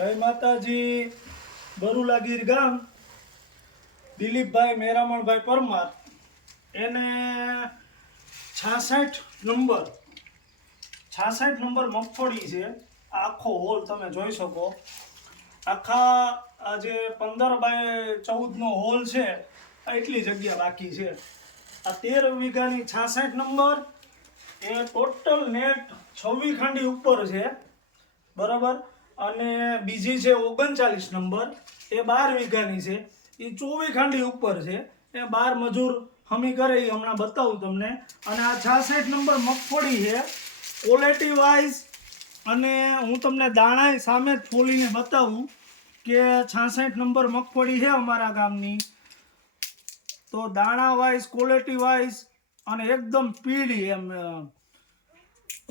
જય માતાજી. બરુલા ગીર ગામ દિલીપભાઈ મેરામણભાઈ પરમાર એને 66 નંબર મગફળી છે. આખો હોલ તમે જોઈ શકો. આખા આજે 15x14 નો હોલ છે. એટલી જગ્યા બાકી છે. આ 13 વીઘાની 66 નંબર એ ટોટલ નેટ 26 ખાંડી ઉપર છે, બરાબર. અને બીજી છે 39 નંબર એ 12 વીઘાની છે, એ 24 ખાંડી ઉપર છે. એ 12 મજૂર હમી કરે એ હમણાં બતાવું તમને. અને આ 66 નંબર મગફળી છે ક્વોલિટી વાઇઝ. અને હું તમને દાણા સામે જ ફોલીને બતાવું કે 66 નંબર મગફળી છે અમારા ગામની. તો દાણા વાઇઝ, ક્વોલિટી વાઇઝ અને એકદમ પીળી એમ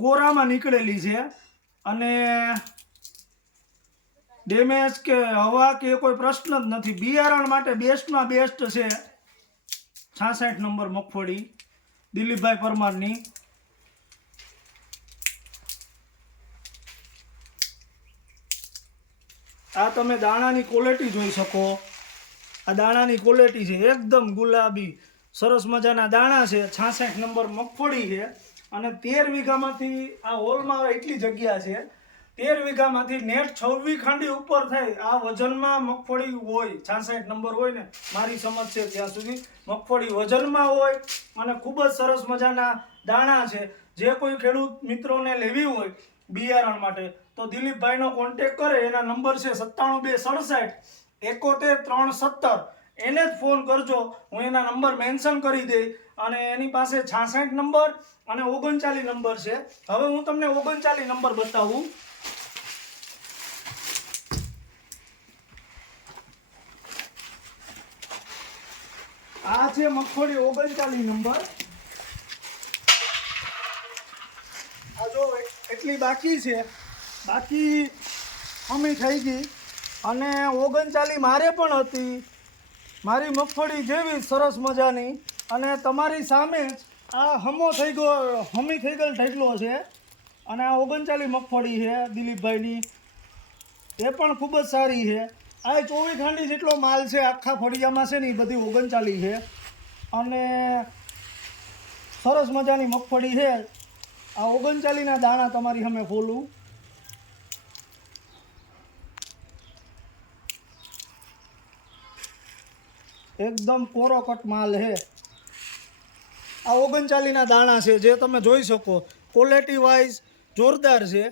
કોરામાં નીકળેલી છે. અને ડેમેજ કે હવા કે કોઈ પ્રશ્ન જ નથી. બિયારણ માટે બેસ્ટમાં બેસ્ટ છે 66 નંબર મગફળી દિલીપભાઈ પરમારની. આ તમે દાણાની ક્વોલિટી જોઈ શકો. આ દાણાની ક્વોલિટી છે એકદમ ગુલાબી, સરસ મજાના દાણા છે. 66 નંબર મગફળી છે. અને 13 વીઘામાંથી આ હોલમાં એટલી જગ્યા છે. 13 વીઘામાંથી નેટ 26 ખાંડી ઉપર થાય. આ વજનમાં મગફળી હોય, 66 નંબર હોય ને, મારી સમજ છે ત્યાં સુધી મગફળી વજનમાં હોય. અને ખૂબ જ સરસ મજાના દાણા છે. જે કોઈ ખેડૂત મિત્રોને લેવી હોય બિયારણ માટે તો દિલીપભાઈનો કોન્ટેક કરે. એના નંબર છે 97 267 71 317. એને જ ફોન કરજો. હું એના નંબર મેન્શન કરી દઈ. અને એની પાસે 66 નંબર અને 39 નંબર છે. હવે હું તમને 39 નંબર બતાવું. આ છે મગફળી 39 નંબર. આ જો એટલી બાકી છે, બાકી અમી થઈ ગઈ. અને 39 મારે પણ હતી. મારી મગફળી જેવી સરસ મજાની. અને તમારી સામે જ આ હમી થઈ ગયેલ ઢગલો છે. અને આ 39 મગફળી છે દિલીપભાઈની. એ પણ ખૂબ જ સારી છે. આ 24 ખાંડી જેટલો માલ છે આખા ફળિયામાં છે ને, એ બધી 39 છે. અને સરસ મજાની મગફળી છે. આ 39ના દાણા તમારી સામે ફોલું. એકદમ કોરો કટ માલ છે. આ 39ના દાણા છે જે તમે જોઈ શકો. ક્વોલિટી વાઇઝ જોરદાર છે.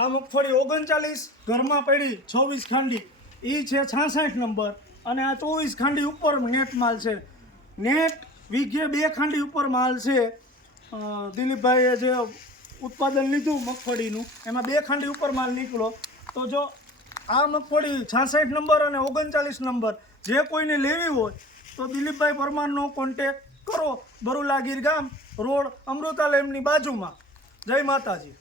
આ મગફળી 39 ઘરમાં પડી 26 ખાંડી એ છે 66 નંબર. અને આ 24 ખાંડી ઉપર નેટ માલ છે. નેટ વીઘે 2 ખાંડી ઉપર માલ છે. દિલીપભાઈએ જે ઉત્પાદન લીધું મગફળીનું એમાં 2 ખાંડી ઉપર માલ નીકળો. તો જો આ મગફળી 66 નંબર અને 39 નંબર જે કોઈને લેવી હોય તો દિલીપભાઈ પરમારનો કોન્ટેક કરો. બરુલા ગીર ગામ રોડ, અમૃતાલયની બાજુમાં. જય માતાજી.